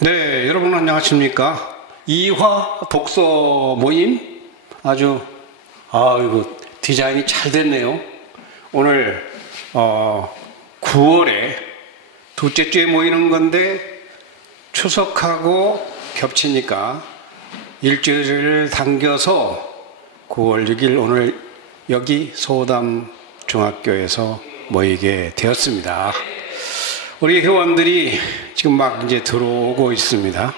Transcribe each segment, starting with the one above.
네, 여러분 안녕하십니까? 이화 독서 모임 아주 이거 디자인이 잘 됐네요. 오늘 9월에 둘째 주에 모이는 건데 추석하고 겹치니까 일주일을 당겨서 9월 6일 오늘 여기 소담 중학교에서 모이게 되었습니다. 우리 회원들이 지금 막 이제 들어오고 있습니다.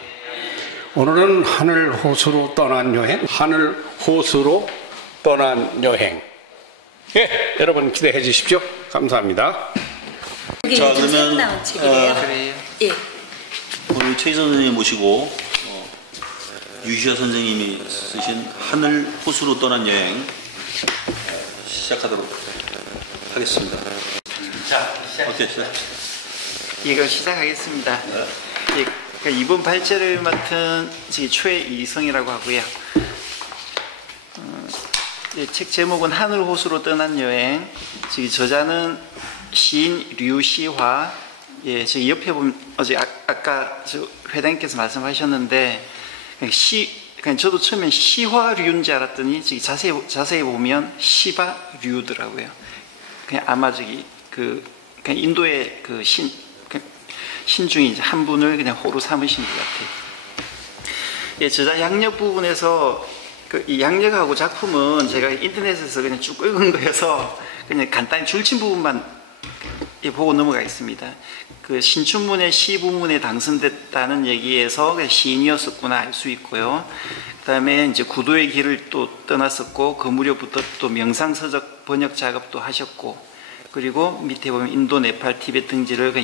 오늘은 하늘 호수로 떠난 여행, 하늘 호수로 떠난 여행. 예, 여러분 기대해 주십시오. 감사합니다. 자, 그러면 예. 오늘 최희선 선생님 모시고 유희아 선생님이 쓰신 하늘 호수로 떠난 여행 시작하도록 하겠습니다. 자, 어떻게 시작? 이거 시작하겠습니다. 예, 그러니까 이번 발제를 맡은 최이성이라고 하고요. 책 제목은 하늘 호수로 떠난 여행. 저자는 시인 류시화. 예, 저 옆에 보면 어제 아까 회장님께서 말씀하셨는데 그냥 저도 처음엔 시화류인 줄 알았더니 자세히 보면 시바류더라고요. 그냥 아마 그냥 인도의 신 중에 이제 한 분을 그냥 호로 삼으신 것 같아요. 예, 저자 양력 부분에서 이 양력하고 작품은 제가 인터넷에서 그냥 쭉 읽은 거여서 그냥 간단히 줄친 부분만 보고 넘어가겠습니다. 그 신춘문예 시부문에 당선됐다는 얘기에서 시인이었었구나 알 수 있고요. 그다음에 이제 구도의 길을 또 떠났었고 그 무렵부터 또 명상서적 번역 작업도 하셨고, 그리고 밑에 보면 인도, 네팔, 티베트 등지를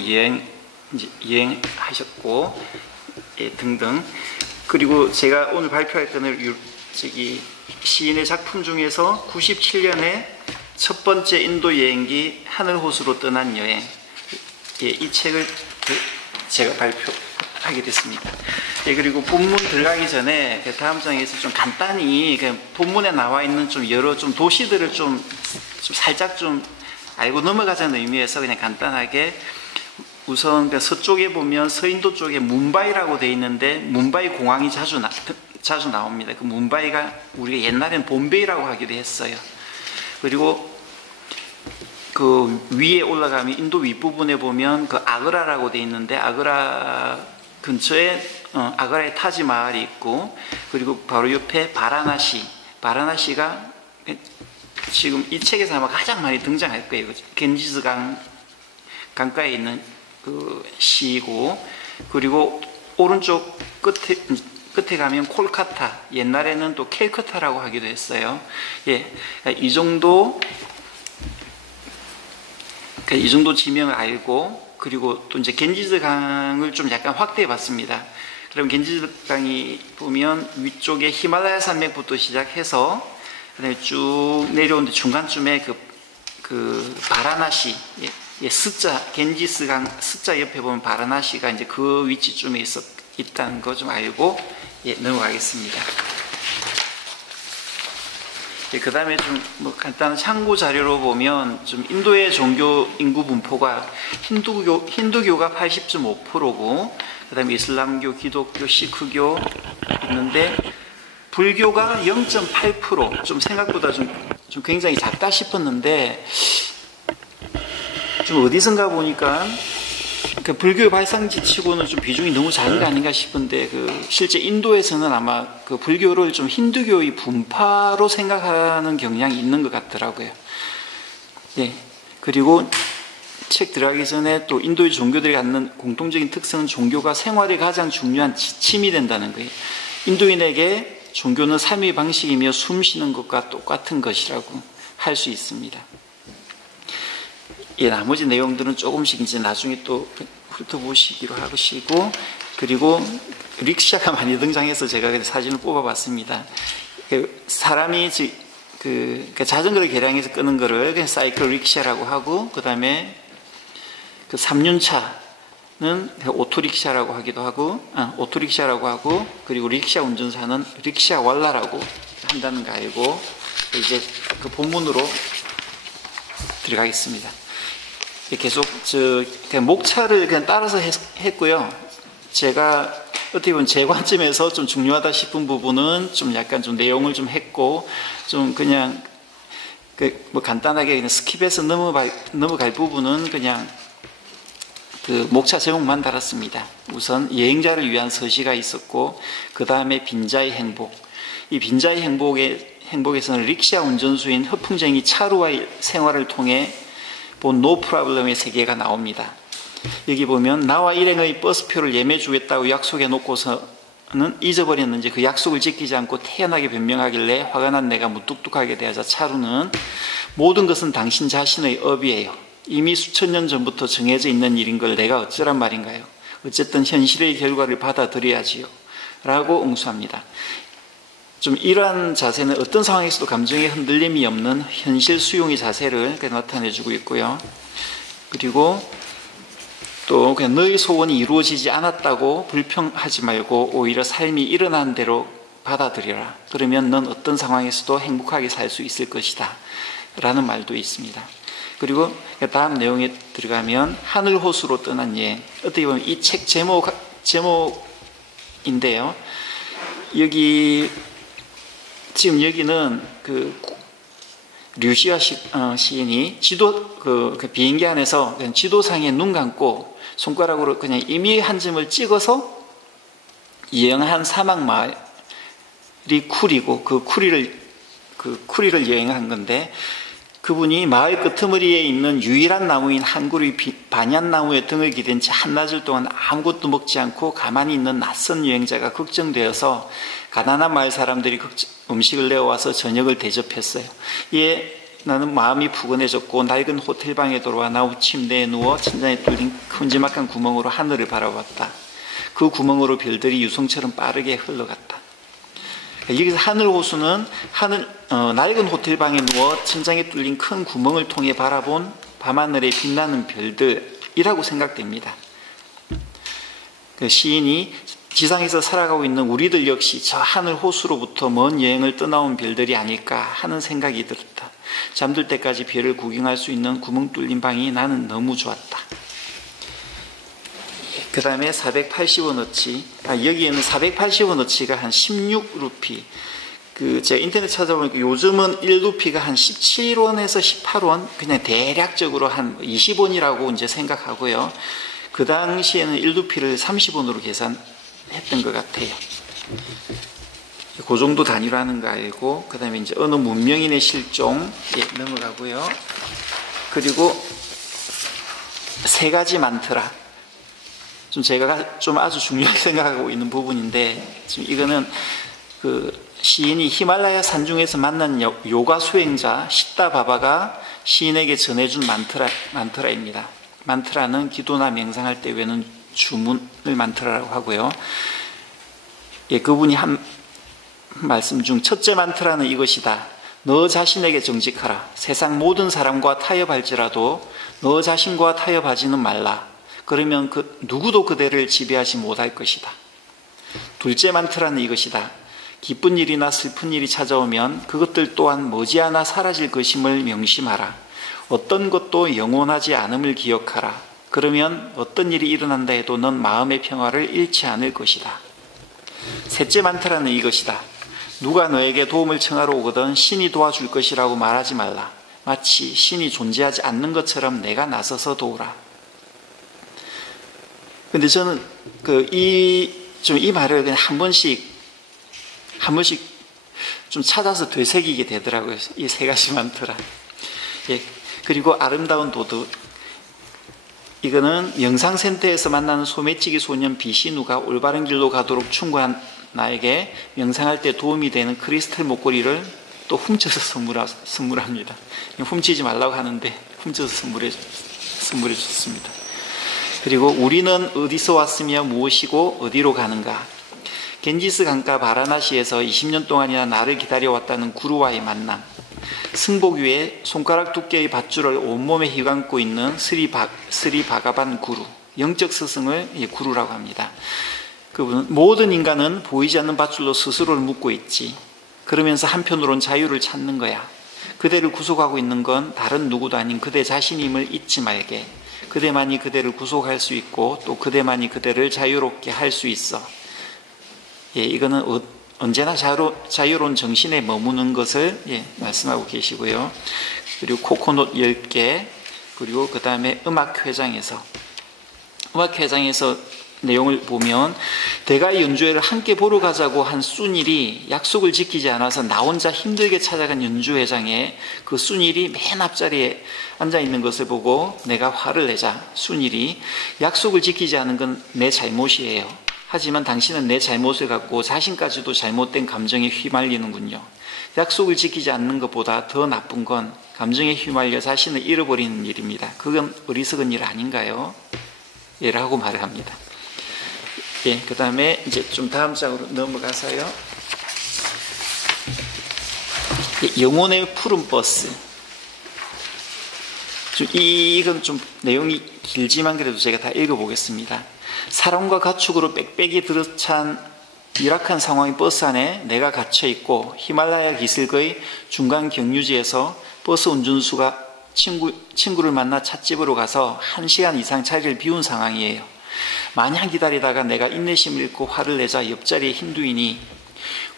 여행하셨고, 예, 등등. 그리고 제가 오늘 발표할 거는 시인의 작품 중에서 97년에 첫 번째 인도 여행기 하늘호수로 떠난 여행, 예, 이 책을 제가 발표하게 됐습니다. 예, 그리고 본문 들어가기 전에 다음 장에서 좀 간단히 본문에 나와 있는 여러 도시들을 살짝 알고 넘어가자는 의미에서 그냥 간단하게 우선 서쪽에 보면 서인도 쪽에 뭄바이라고 되어 있는데 뭄바이 공항이 자주 나옵니다. 그 뭄바이가 우리가 옛날에는 봄베이라고 하기도 했어요. 그리고 그 위에 올라가면 인도 윗부분에 보면 그 아그라라고 되어 있는데 아그라 근처에 아그라의 타지마할이 있고, 그리고 바로 옆에 바라나시가 지금 이 책에서 아마 가장 많이 등장할 거예요. 겐지스 강가에 있는 그 시고, 그리고 오른쪽 끝에 가면 콜카타, 옛날에는 또 캘커타라고 하기도 했어요. 예, 이 정도 지명을 알고, 그리고 또 이제 겐지스 강을 좀 약간 확대해 봤습니다. 그럼 겐지스 강이 보면 위쪽에 히말라야 산맥부터 시작해서 그다음에 쭉 내려오는데 중간쯤에 그 바라나시, 예, 겐지스 강 스자 옆에 보면 바라나시가 이제 그 위치쯤에 있다는 거 좀 알고, 예, 넘어가겠습니다. 예, 그 다음에 간단한 참고 자료로 보면 인도의 종교 인구 분포가 힌두교가 80.5%고, 그 다음에 이슬람교, 기독교, 시크교 있는데, 불교가 0.8%, 생각보다 굉장히 작다 싶었는데, 어디선가 보니까 그 불교 발상지 치고는 비중이 너무 작은 거 아닌가 싶은데, 실제 인도에서는 아마 그 불교를 힌두교의 분파로 생각하는 경향이 있는 것 같더라고요. 예. 그리고 책 들어가기 전에 또 인도의 종교들이 갖는 공통적인 특성은 종교가 생활에 가장 중요한 지침이 된다는 거예요. 인도인에게 종교는 삶의 방식이며 숨 쉬는 것과 똑같은 것이라고 할 수 있습니다. 예, 나머지 내용들은 조금씩 이제 나중에 또 훑어보시기로 하시고, 그리고 릭샤가 많이 등장해서 제가 사진을 뽑아봤습니다. 사람이 자전거를 개량해서 끄는 거를 사이클 릭샤라고 하고, 그 다음에 그 3륜차는 오토릭샤라고 하기도 하고, 그리고 릭샤 운전사는 릭샤왈라라고 한다는 거 알고, 이제 그 본문으로 들어가겠습니다. 계속 목차를 그냥 따라서 했고요. 제가 어떻게 보면 제 관점에서 좀 중요하다 싶은 부분은 좀 약간 좀 내용을 좀 했고, 좀 그냥 뭐 간단하게 그냥 스킵해서 넘어갈 부분은 그냥 그 목차 제목만 달았습니다. 우선 여행자를 위한 서시가 있었고, 그 다음에 빈자의 행복. 이 빈자의 행복에서는 릭샤 운전수인 허풍쟁이 차루와의 생활을 통해 본 노 프로블럼의 세계가 나옵니다. 여기 보면 나와 일행의 버스표를 예매 주겠다고 약속해 놓고서는 잊어버렸는지 그 약속을 지키지 않고 태연하게 변명하길래 화가 난 내가 무뚝뚝하게 대하자 차루는 모든 것은 당신 자신의 업이에요. 이미 수천 년 전부터 정해져 있는 일인 걸 내가 어쩌란 말인가요? 어쨌든 현실의 결과를 받아들여야지요. 라고 응수합니다. 좀 이러한 자세는 어떤 상황에서도 감정의 흔들림이 없는 현실 수용의 자세를 나타내주고 있고요. 그리고 또 그냥 너의 소원이 이루어지지 않았다고 불평하지 말고 오히려 삶이 일어난 대로 받아들여라. 그러면 넌 어떤 상황에서도 행복하게 살 수 있을 것이다. 라는 말도 있습니다. 그리고 다음 내용에 들어가면 하늘 호수로 떠난 여행. 어떻게 보면 이 책 제목인데요. 지금 여기는 그 류시아 시인이 그 비행기 안에서 그냥 지도상에 눈 감고 손가락으로 그냥 임의 한 점을 찍어서 여행한 사막 마을이 쿨이고 그 쿠리를 여행한 건데, 그분이 마을 끄트머리에 있는 유일한 나무인 한 그루의 반얀나무에 등을 기댄 채 한낮을 동안 아무것도 먹지 않고 가만히 있는 낯선 여행자가 걱정되어서 가난한 마을 사람들이 음식을 내어와서 저녁을 대접했어요. 나는 마음이 푸근해졌고 낡은 호텔방에 돌아와 나무 침대에 누워 천장에 뚫린 큼지막한 구멍으로 하늘을 바라봤다. 그 구멍으로 별들이 유성처럼 빠르게 흘러갔다. 여기서 하늘 호수는 낡은 호텔방에 누워 천장에 뚫린 큰 구멍을 통해 바라본 밤하늘에 빛나는 별들이라고 생각됩니다. 그 시인이 지상에서 살아가고 있는 우리들 역시 저 하늘 호수로부터 먼 여행을 떠나온 별들이 아닐까 하는 생각이 들었다. 잠들 때까지 별을 구경할 수 있는 구멍 뚫린 방이 나는 너무 좋았다. 그 다음에 480원어치. 여기에는 480원어치가 한 16루피. 제가 인터넷 찾아보니까 요즘은 1루피가 한 17원에서 18원. 그냥 대략적으로 한 20원이라고 이제 생각하고요. 그 당시에는 1루피를 30원으로 계산했던 것 같아요. 그 정도 단위로 하는 거 알고, 그 다음에 이제 어느 문명인의 실종, 넘어가고요. 그리고 세 가지 만트라. 제가 아주 중요하게 생각하고 있는 부분인데, 지금 이거는 그 시인이 히말라야 산중에서 만난 요가 수행자 시타 바바가 시인에게 전해준 만트라입니다. 만트라는 기도나 명상할 때 외우는 주문을 만트라라고 하고요. 그분이 한 말씀 중 첫째 만트라는 이것이다. 너 자신에게 정직하라. 세상 모든 사람과 타협할지라도 너 자신과 타협하지는 말라. 그러면 누구도 그대를 지배하지 못할 것이다. 둘째 만트라는 이것이다. 기쁜 일이나 슬픈 일이 찾아오면 그것들 또한 머지않아 사라질 것임을 명심하라. 어떤 것도 영원하지 않음을 기억하라. 그러면 어떤 일이 일어난다 해도 넌 마음의 평화를 잃지 않을 것이다. 셋째 만트라는 이것이다. 누가 너에게 도움을 청하러 오거든 신이 도와줄 것이라고 말하지 말라. 마치 신이 존재하지 않는 것처럼 내가 나서서 도우라. 근데 저는 이 말을 그냥 한 번씩 좀 찾아서 되새기게 되더라고요. 이 세 가지 만트라. 그리고 아름다운 도둑. 이거는 명상센터에서 만나는 소매치기 소년 비시누가 올바른 길로 가도록 충고한 나에게 명상할 때 도움이 되는 크리스탈 목걸이를 또 훔쳐서 선물합니다. 훔치지 말라고 하는데 훔쳐서 선물해 줬습니다. 그리고 우리는 어디서 왔으며 무엇이고 어디로 가는가. 겐지스 강가 바라나시에서 20년 동안이나 나를 기다려왔다는 구루와의 만남. 승복 위에 손가락 두께의 밧줄을 온몸에 휘감고 있는 스리 바가반 구루. 영적 스승을 구루라고 합니다. 그분은 모든 인간은 보이지 않는 밧줄로 스스로를 묶고 있지. 그러면서 한편으론 자유를 찾는 거야. 그대를 구속하고 있는 건 다른 누구도 아닌 그대 자신임을 잊지 말게. 그대만이 그대를 구속할 수 있고 또 그대만이 그대를 자유롭게 할 수 있어. 이거는 언제나 자유로운 정신에 머무는 것을 말씀하고 계시고요. 그리고 코코넛 10개, 그리고 그 다음에 음악회장에서 내용을 보면 대가의 연주회를 함께 보러 가자고 한 순일이 약속을 지키지 않아서 나 혼자 힘들게 찾아간 연주회장에 그 순일이 맨 앞자리에 앉아있는 것을 보고 내가 화를 내자 순일이 약속을 지키지 않은 건 내 잘못이에요. 하지만 당신은 내 잘못을 갖고 자신까지도 잘못된 감정에 휘말리는군요. 약속을 지키지 않는 것보다 더 나쁜 건 감정에 휘말려 자신을 잃어버리는 일입니다. 그건 어리석은 일 아닌가요? 라고 말을 합니다. 그 다음에 이제 좀 다음 장으로 넘어가서요. 영혼의 푸른 버스. 이건 좀 내용이 길지만 그래도 제가 다 읽어보겠습니다. 사랑과 가축으로 빽빽이 들어찬 열악한 상황의 버스 안에 내가 갇혀있고 히말라야 기슭의 중간 경유지에서 버스 운전수가 친구를 만나 찻집으로 가서 1시간 이상 자리를 비운 상황이에요. 마냥 기다리다가 내가 인내심을 잃고 화를 내자 옆자리에 힌두인이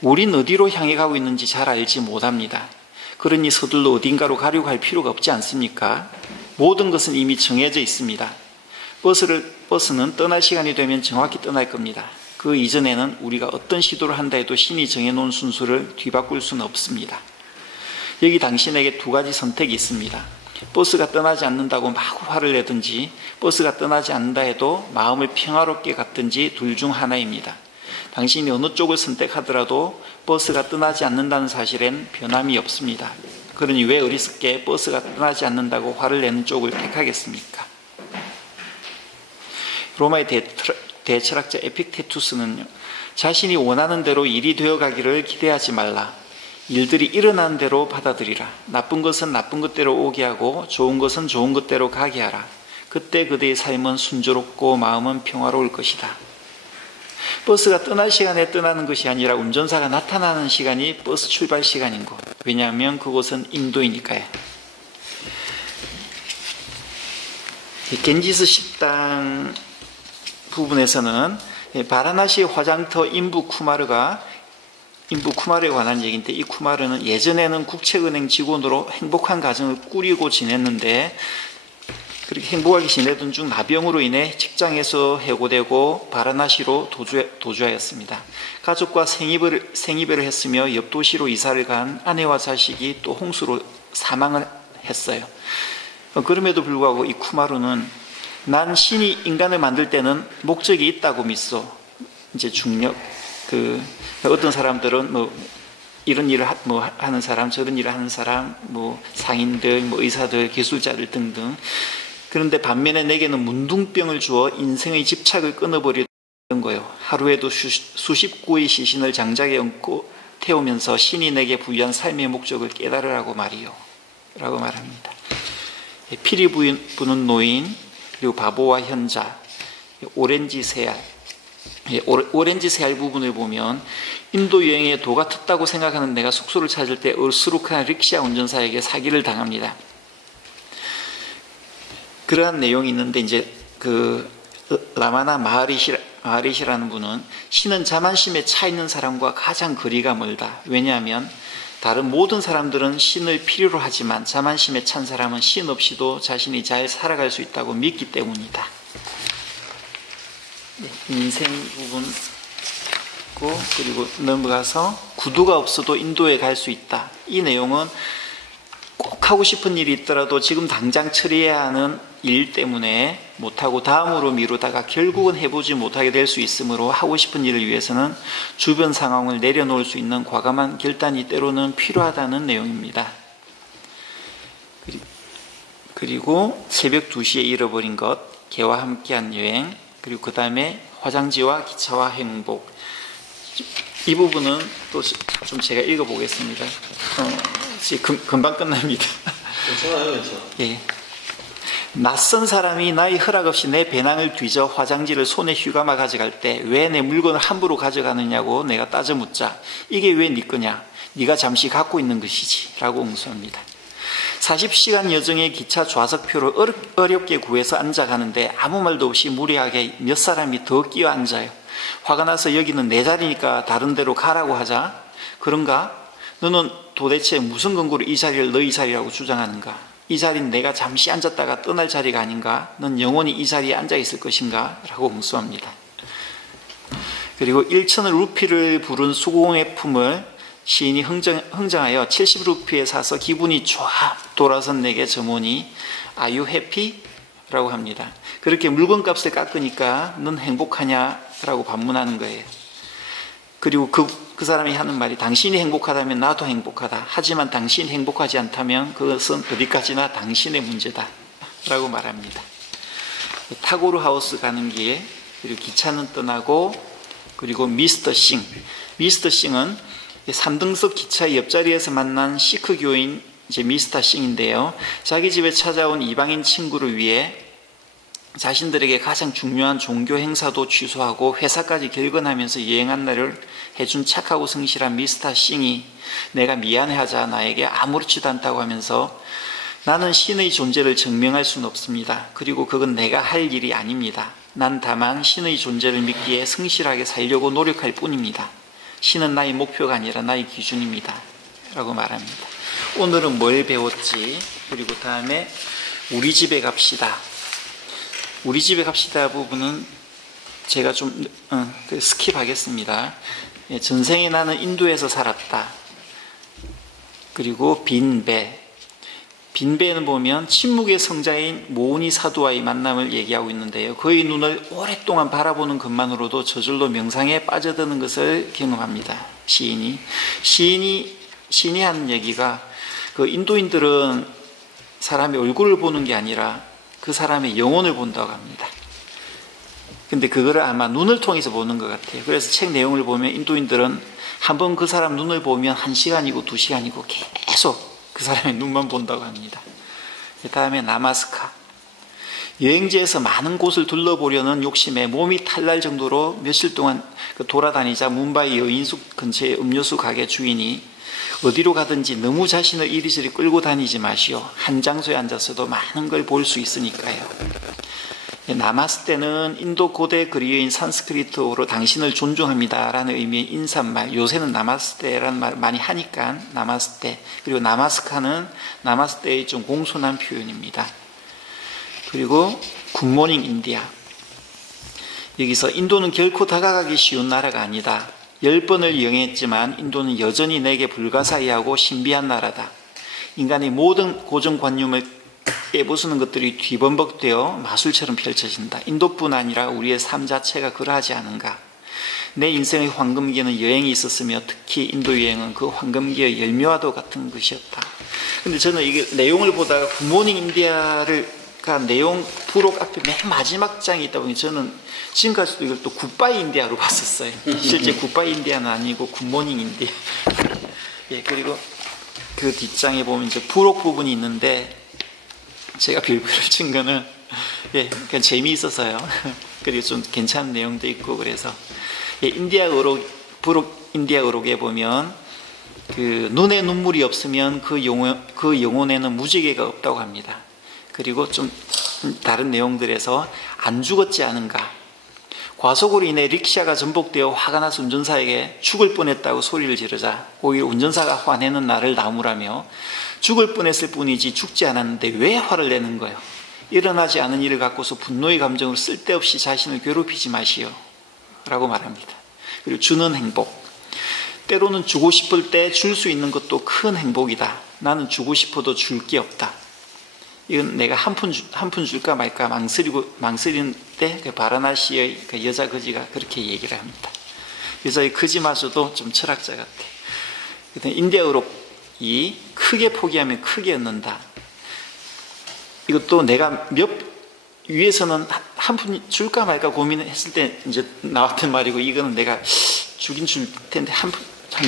우린 어디로 향해 가고 있는지 잘 알지 못합니다. 그러니 서둘러 어딘가로 가려고 할 필요가 없지 않습니까? 모든 것은 이미 정해져 있습니다. 버스는 떠날 시간이 되면 정확히 떠날 겁니다. 그 이전에는 우리가 어떤 시도를 한다 해도 신이 정해놓은 순서를 뒤바꿀 수는 없습니다. 여기 당신에게 2가지 선택이 있습니다. 버스가 떠나지 않는다고 마구 화를 내든지 버스가 떠나지 않는다 해도 마음을 평화롭게 갖든지 둘 중 하나입니다. 당신이 어느 쪽을 선택하더라도 버스가 떠나지 않는다는 사실엔 변함이 없습니다. 그러니 왜 어리석게 버스가 떠나지 않는다고 화를 내는 쪽을 택하겠습니까? 로마의 대철학자 에픽테투스는요, 자신이 원하는 대로 일이 되어가기를 기대하지 말라. 일들이 일어나는 대로 받아들이라. 나쁜 것은 나쁜 것대로 오게 하고 좋은 것은 좋은 것대로 가게 하라. 그때 그대의 삶은 순조롭고 마음은 평화로울 것이다. 버스가 떠날 시간에 떠나는 것이 아니라 운전사가 나타나는 시간이 버스 출발 시간인 것. 왜냐하면 그곳은 인도이니까요. 겐지스 식당 부분에서는 바라나시 화장터 인부 쿠마르에 관한 얘기인데, 이 쿠마르는 예전에는 국책은행 직원으로 행복한 가정을 꾸리고 지냈는데 그렇게 행복하게 지내던 중 나병으로 인해 직장에서 해고되고 바라나시로 도주하였습니다. 가족과 생이별을 했으며 옆 도시로 이사를 간 아내와 자식이 또 홍수로 사망을 했어요. 그럼에도 불구하고 이 쿠마르는 난 신이 인간을 만들 때는 목적이 있다고 믿소. 이제 중력, 어떤 사람들은 이런 일을 하는 사람, 저런 일을 하는 사람, 상인들, 의사들, 기술자들 등등. 그런데 반면에 내게는 문둥병을 주어 인생의 집착을 끊어버리던 거예요. 하루에도 수십 구의 시신을 장작에 얹고 태우면서 신이 내게 부여한 삶의 목적을 깨달으라고 말이요. 라고 말합니다. 피리 부는 노인, 그리고 바보와 현자, 오렌지 새알. 오렌지 새알 부분을 보면 인도 여행에 도가 텄다고 생각하는 내가 숙소를 찾을 때 얼수룩한 릭샤 운전사에게 사기를 당합니다. 그러한 내용이 있는데, 이제 라마나 마하리시라는 분은 신은 자만심에 차 있는 사람과 가장 거리가 멀다. 왜냐하면 다른 모든 사람들은 신을 필요로 하지만 자만심에 찬 사람은 신 없이도 자신이 잘 살아갈 수 있다고 믿기 때문이다. 인생 부분 있고, 그리고 넘어가서 구두가 없어도 인도에 갈 수 있다. 이 내용은 꼭 하고 싶은 일이 있더라도 지금 당장 처리해야 하는 일 때문에 못하고 다음으로 미루다가 결국은 해보지 못하게 될 수 있으므로 하고 싶은 일을 위해서는 주변 상황을 내려놓을 수 있는 과감한 결단이 때로는 필요하다는 내용입니다. 그리고 새벽 2시에 잃어버린 것, 개와 함께한 여행, 그리고 그 다음에 화장지와 기차와 행복. 이 부분은 또 좀 제가 읽어보겠습니다. 금방 끝납니다. 괜찮아요, 괜찮아요. 예. 낯선 사람이 나의 허락 없이 내 배낭을 뒤져 화장지를 손에 휘감아 가져갈 때 왜 내 물건을 함부로 가져가느냐고 내가 따져 묻자 이게 왜 네 거냐? 네가 잠시 갖고 있는 것이지 라고 응수합니다. 40시간 여정의 기차 좌석표를 어렵게 구해서 앉아가는데 아무 말도 없이 무리하게 몇 사람이 더 끼어 앉아요. 화가 나서 여기는 내 자리니까 다른 데로 가라고 하자. 그런가? 너는 도대체 무슨 근거로 이 자리를 너희 자리라고 주장하는가? 이 자리는 내가 잠시 앉았다가 떠날 자리가 아닌가? 넌 영원히 이 자리에 앉아 있을 것인가? 라고 응수합니다. 그리고 1,000 루피를 부른 수공의 품을 시인이 흥정하여 70루피에 사서 기분이 좋아 돌아선 내게 점오니 Are you happy? 라고 합니다. 그렇게 물건값을 깎으니까 넌 행복하냐? 라고 반문하는 거예요. 그리고 그 사람이 하는 말이 당신이 행복하다면 나도 행복하다. 하지만 당신이 행복하지 않다면 그것은 어디까지나 당신의 문제다. 라고 말합니다. 타고르 하우스 가는 길, 그리고 기차는 떠나고, 그리고 미스터 싱. 미스터 싱은 3등석 기차 옆자리에서 만난 시크 교인 이제 미스터 싱인데요. 자기 집에 찾아온 이방인 친구를 위해 자신들에게 가장 중요한 종교 행사도 취소하고 회사까지 결근하면서 여행한 날을 해준 착하고 성실한 미스터 싱이 내가 미안해하자 나에게 아무렇지도 않다고 하면서 나는 신의 존재를 증명할 수는 없습니다. 그리고 그건 내가 할 일이 아닙니다. 난 다만 신의 존재를 믿기에 성실하게 살려고 노력할 뿐입니다. 신은 나의 목표가 아니라 나의 기준입니다. 라고 말합니다. 오늘은 뭘 배웠지? 그리고 다음에 우리 집에 갑시다. 우리 집에 갑시다 부분은 제가 좀 스킵하겠습니다. 전생에 나는 인도에서 살았다. 그리고 빈배. 빈배는 보면 침묵의 성자인 모은이 사두와의 만남을 얘기하고 있는데요. 그의 눈을 오랫동안 바라보는 것만으로도 저절로 명상에 빠져드는 것을 경험합니다. 시인이 하는 얘기가 그 인도인들은 사람의 얼굴을 보는 게 아니라 그 사람의 영혼을 본다고 합니다. 근데 그거를 아마 눈을 통해서 보는 것 같아요. 그래서 책 내용을 보면 인도인들은 한번 그 사람 눈을 보면 1시간이고 2시간이고 계속 그 사람의 눈만 본다고 합니다. 그 다음에 나마스카. 여행지에서 많은 곳을 둘러보려는 욕심에 몸이 탈날 정도로 며칠 동안 돌아다니자 뭄바이 여인숙 근처의 음료수 가게 주인이 어디로 가든지 너무 자신을 이리저리 끌고 다니지 마시오. 한 장소에 앉아서도 많은 걸 볼 수 있으니까요. 나마스테는 인도 고대 그리어인 산스크리트어로 당신을 존중합니다 라는 의미의 인사말, 요새는 나마스테라는 말 많이 하니까 나마스테, 그리고 나마스카는 나마스테의 좀 공손한 표현입니다. 그리고 굿모닝 인디아. 여기서 인도는 결코 다가가기 쉬운 나라가 아니다. 10번을 여행했지만 인도는 여전히 내게 불가사의하고 신비한 나라다. 인간의 모든 고정관념을 깨부수는 것들이 뒤범벅되어 마술처럼 펼쳐진다. 인도뿐 아니라 우리의 삶 자체가 그러하지 않은가. 내 인생의 황금기에는 여행이 있었으며 특히 인도 여행은 그 황금기의 열매와도 같은 것이었다. 근데 저는 이게 내용을 보다가 굿모닝 인디아가 내용 부록 앞에 맨 마지막 장이 있다 보니 저는 지금까지도 이걸 또 굿바이 인디아로 봤었어요. 실제 굿바이 인디아는 아니고 굿모닝 인디아. 예, 그리고 그 뒷장에 보면 이제 부록 부분이 있는데 제가 빌보를 친 거는 그냥 재미있어서요. 그리고 좀 괜찮은 내용도 있고 그래서 인디아 부록 인디아 어록에 보면 그 눈에 눈물이 없으면 그 영혼에는 무지개가 없다고 합니다. 그리고 좀 다른 내용들에서 안 죽었지 않은가. 과속으로 인해 릭샤가 전복되어 화가 나서 운전사에게 죽을 뻔했다고 소리를 지르자 오히려 운전사가 화내는 나를 나무라며 죽을 뻔했을 뿐이지 죽지 않았는데 왜 화를 내는 거예요? 일어나지 않은 일을 갖고서 분노의 감정을 쓸데없이 자신을 괴롭히지 마시오 라고 말합니다. 그리고 주는 행복. 때로는 주고 싶을 때 줄 수 있는 것도 큰 행복이다. 나는 주고 싶어도 줄 게 없다. 이건 내가 한 푼 줄까 말까 망설이는 때 그 바라나시의 그 여자 거지가 그렇게 얘기를 합니다. 여자의 거지마저도 좀 철학자 같아. 인디아어로 이 크게 포기하면 크게 얻는다. 이것도 내가 위에서는 한 푼 줄까 말까 고민했을 때 이제 나왔던 말이고 이거는 내가 주긴 줄 텐데 한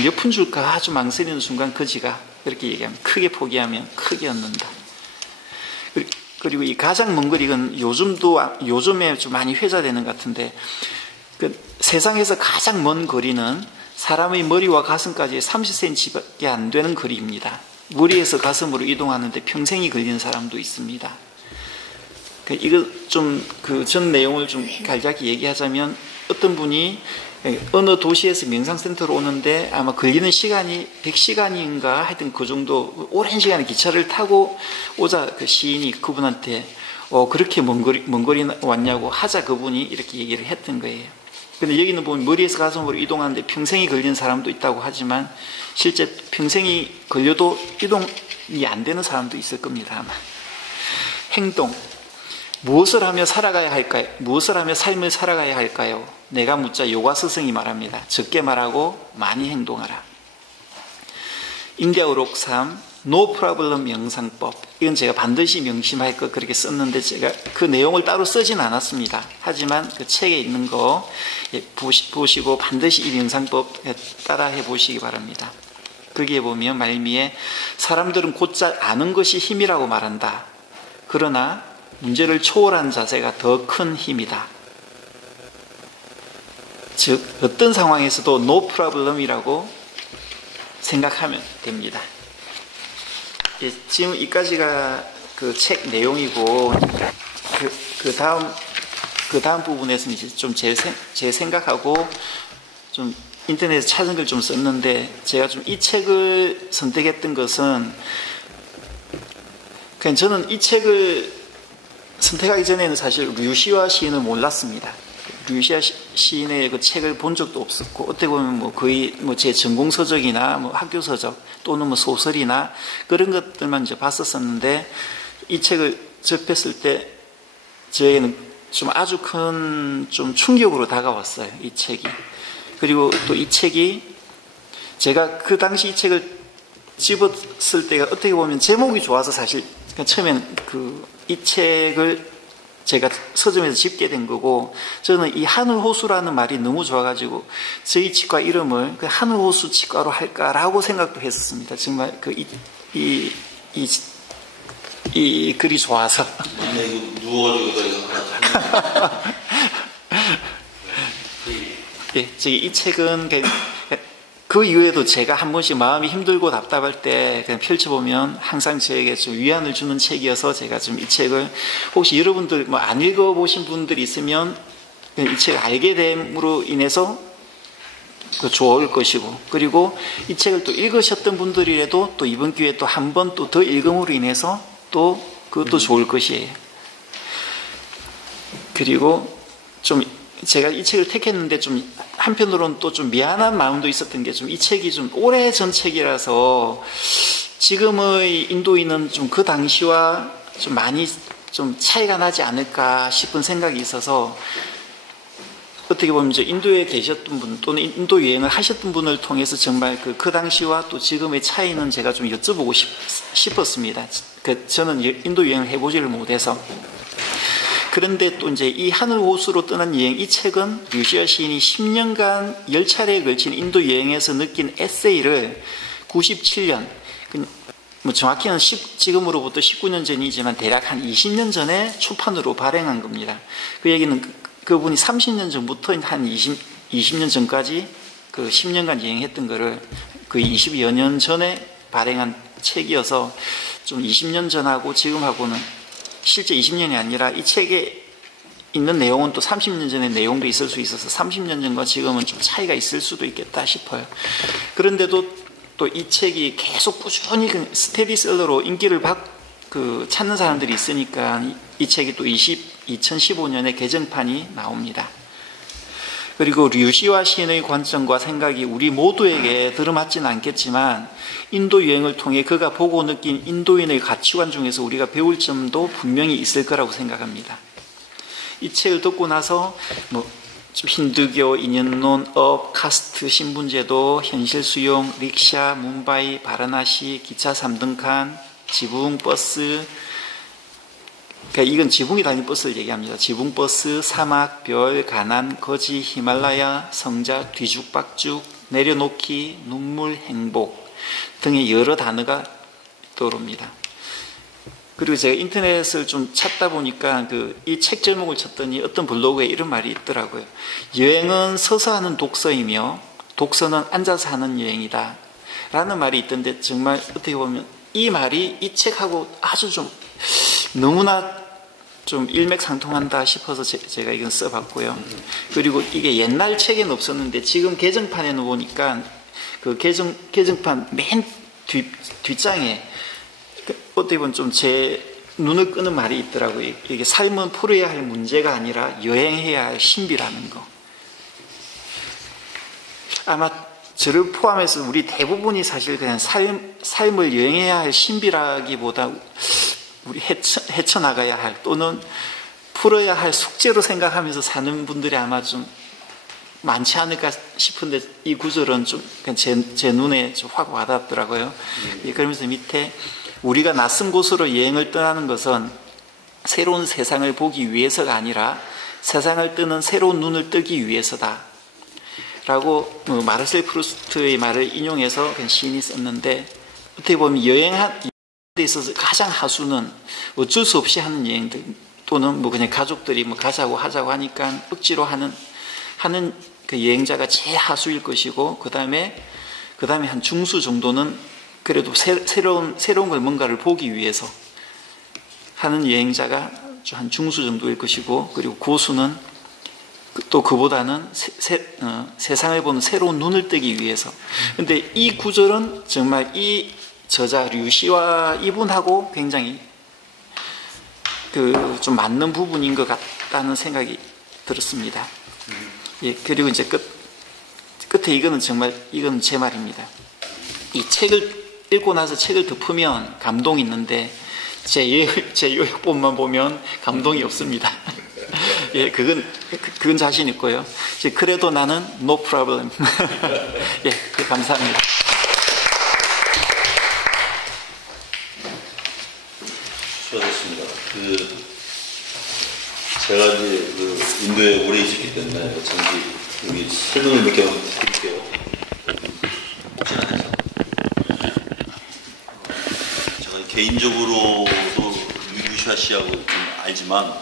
몇 푼 줄까 아주 망설이는 순간 거지가 그렇게 얘기합니다. 크게 포기하면 크게 얻는다. 그리고 이 가장 먼 거리 이건 요즘에 좀 많이 회자되는 것 같은데 그 세상에서 가장 먼 거리는 사람의 머리와 가슴까지 30cm밖에 안 되는 거리입니다. 머리에서 가슴으로 이동하는데 평생이 걸리는 사람도 있습니다. 이거 좀 그 전 내용을 좀 간략히 얘기하자면 어떤 분이 어느 도시에서 명상센터로 오는데 아마 걸리는 시간이 100시간인가 하여튼 그 정도 오랜 시간의 기차를 타고 오자 그 시인이 그분한테 그렇게 먼 거리 왔냐고 하자 그분이 이렇게 얘기를 했던 거예요. 근데 여기는 보면 머리에서 가슴으로 이동하는데 평생이 걸린 사람도 있다고 하지만 실제 평생이 걸려도 이동이 안 되는 사람도 있을 겁니다. 아마. 행동. 무엇을 하며 살아가야 할까요? 무엇을 하며 삶을 살아가야 할까요? 내가 묻자 요가 스승이 말합니다. 적게 말하고 많이 행동하라. 인디아어록 3 No Problem 명상법. 이건 제가 반드시 명심할 것 그렇게 썼는데 제가 그 내용을 따로 쓰진 않았습니다. 하지만 그 책에 있는 거 보시고 반드시 이 명상법 따라 해보시기 바랍니다. 거기에 보면 말미에 사람들은 곧잘 아는 것이 힘이라고 말한다. 그러나 문제를 초월한 자세가 더 큰 힘이다. 즉 어떤 상황에서도 no problem이라고 생각하면 됩니다. 지금 이까지가 그 책 내용이고 그 다음 부분에서는 이제 좀 제 생각하고 좀 인터넷에서 찾은 걸 좀 썼는데 제가 좀 이 책을 선택했던 것은 그냥 저는 이 책을 선택하기 전에는 사실 류시화 시인을 몰랐습니다. 류시화 시인의 그 책을 본 적도 없었고 어떻게 보면 뭐 거의 뭐 제 전공 서적이나 뭐 학교 서적 또는 뭐 소설이나 그런 것들만 이제 봤었었는데 이 책을 접했을 때 저에게는 좀 아주 큰 좀 충격으로 다가왔어요. 이 책이. 그리고 또 이 책이 제가 그 당시 이 책을 집었을 때가 어떻게 보면 제목이 좋아서 사실 처음에는 이 책을 제가 서점에서 집게 된 거고 저는 이 하늘호수라는 말이 너무 좋아가지고 저희 치과 이름을 그 하늘호수 치과로 할까라고 생각도 했었습니다. 정말 이 글이 좋아서. 근데 이거 누워가지고 네, 이 책은 그 이후에도 제가 한 번씩 마음이 힘들고 답답할 때 그냥 펼쳐보면 항상 저에게 좀 위안을 주는 책이어서 제가 좀 이 책을 혹시 여러분들 뭐 안 읽어보신 분들이 있으면 이 책을 알게 됨으로 인해서 좋을 것이고 그리고 이 책을 또 읽으셨던 분들이라도 또 이번 기회에 또 한 번 또 더 읽음으로 인해서 또 그것도 좋을 것이에요. 그리고 좀 제가 이 책을 택했는데 좀 한편으로는 또 좀 미안한 마음도 있었던 게 좀 이 책이 좀 오래전 책이라서 지금의 인도인은 좀 그 당시와 좀 많이 좀 차이가 나지 않을까 싶은 생각이 있어서 어떻게 보면 이제 인도에 계셨던 분 또는 인도 여행을 하셨던 분을 통해서 정말 그 당시와 또 지금의 차이는 제가 좀 여쭤보고 싶었습니다. 저는 인도 여행을 해보지를 못해서. 그런데 또 이제 이 하늘호수로 떠난 여행, 이 책은 류시화 시인이 10년간 10차례에 걸친 인도 여행에서 느낀 에세이를 97년, 뭐 정확히는 지금으로부터 19년 전이지만 대략 한 20년 전에 초판으로 발행한 겁니다. 그 얘기는 그분이 30년 전부터 한 20년 전까지 그 10년간 여행했던 거를 그 20여 년 전에 발행한 책이어서 좀 20년 전하고 지금하고는 실제 20년이 아니라 이 책에 있는 내용은 또 30년 전의 내용도 있을 수 있어서 30년 전과 지금은 좀 차이가 있을 수도 있겠다 싶어요. 그런데도 또 이 책이 계속 꾸준히 스테디셀러로 인기를 찾는 사람들이 있으니까 이 책이 또 2015년에 개정판이 나옵니다. 그리고 류시화 시인의 관점과 생각이 우리 모두에게 들어맞지는 않겠지만 인도 여행을 통해 그가 보고 느낀 인도인의 가치관 중에서 우리가 배울 점도 분명히 있을 거라고 생각합니다. 이 책을 듣고 나서 좀 힌두교, 인연론, 업, 카스트, 신분제도, 현실 수용, 릭샤, 뭄바이, 바라나시, 기차 3등칸, 지붕, 버스, 그러니까 이건 지붕이 다니는 버스를 얘기합니다. 지붕버스, 사막, 별, 가난, 거지, 히말라야, 성자, 뒤죽박죽, 내려놓기, 눈물, 행복 등의 여러 단어가 떠오릅니다. 그리고 제가 인터넷을 좀 찾다 보니까 이 책 제목을 쳤더니 어떤 블로그에 이런 말이 있더라고요. 여행은 서서 하는 독서이며 독서는 앉아서 하는 여행이다 라는 말이 있던데 정말 어떻게 보면 이 말이 이 책하고 아주 좀 너무나 좀 일맥상통한다 싶어서 제가 이건 써봤고요. 그리고 이게 옛날 책에는 없었는데 지금 개정판에 보니까 그 개정판 맨 뒷장에 어떻게 보면 좀 제 눈을 끄는 말이 있더라고요. 이게 삶은 풀어야 할 문제가 아니라 여행해야 할 신비라는 거. 아마 저를 포함해서 우리 대부분이 사실 그냥 삶을 여행해야 할 신비라기보다 우리 헤쳐나가야 할 또는 풀어야 할 숙제로 생각하면서 사는 분들이 아마 좀 많지 않을까 싶은데 이 구절은 좀 제 눈에 좀 확 와닿더라고요. 그러면서 밑에 우리가 낯선 곳으로 여행을 떠나는 것은 새로운 세상을 보기 위해서가 아니라 세상을 뜨는 새로운 눈을 뜨기 위해서다 라고 마르셀 프루스트의 말을 인용해서 시인이 썼는데 어떻게 보면 여행한 데 있어서 가장 하수는 어쩔 수 없이 하는 여행들 또는 그냥 가족들이 가자고 하자고 하니까 억지로 하는 그 여행자가 제일 하수일 것이고 그 다음에 한 중수 정도는 그래도 새로운 걸 뭔가를 보기 위해서 하는 여행자가 한 중수 정도일 것이고 그리고 고수는 또 그보다는 세상을 보는 새로운 눈을 뜨기 위해서. 근데 이 구절은 정말 이 저자 류시와 이분하고 굉장히 좀 맞는 부분인 것 같다는 생각이 들었습니다. 예, 그리고 이제 끝에 이거는 제 말입니다. 이 책을 읽고 나서 책을 덮으면 감동이 있는데 제 요약본만 보면 감동이 없습니다. 예, 그건 자신 있고요. 그래도 나는 no problem. 예, 감사합니다. 수고하셨습니다. 제가 이제 인도에 오래 있었기 때문에 잠시 여기 설명을 몇 개만 드릴게요. 혹시나 해서. 제가 개인적으로도 류시아 씨하고 좀 알지만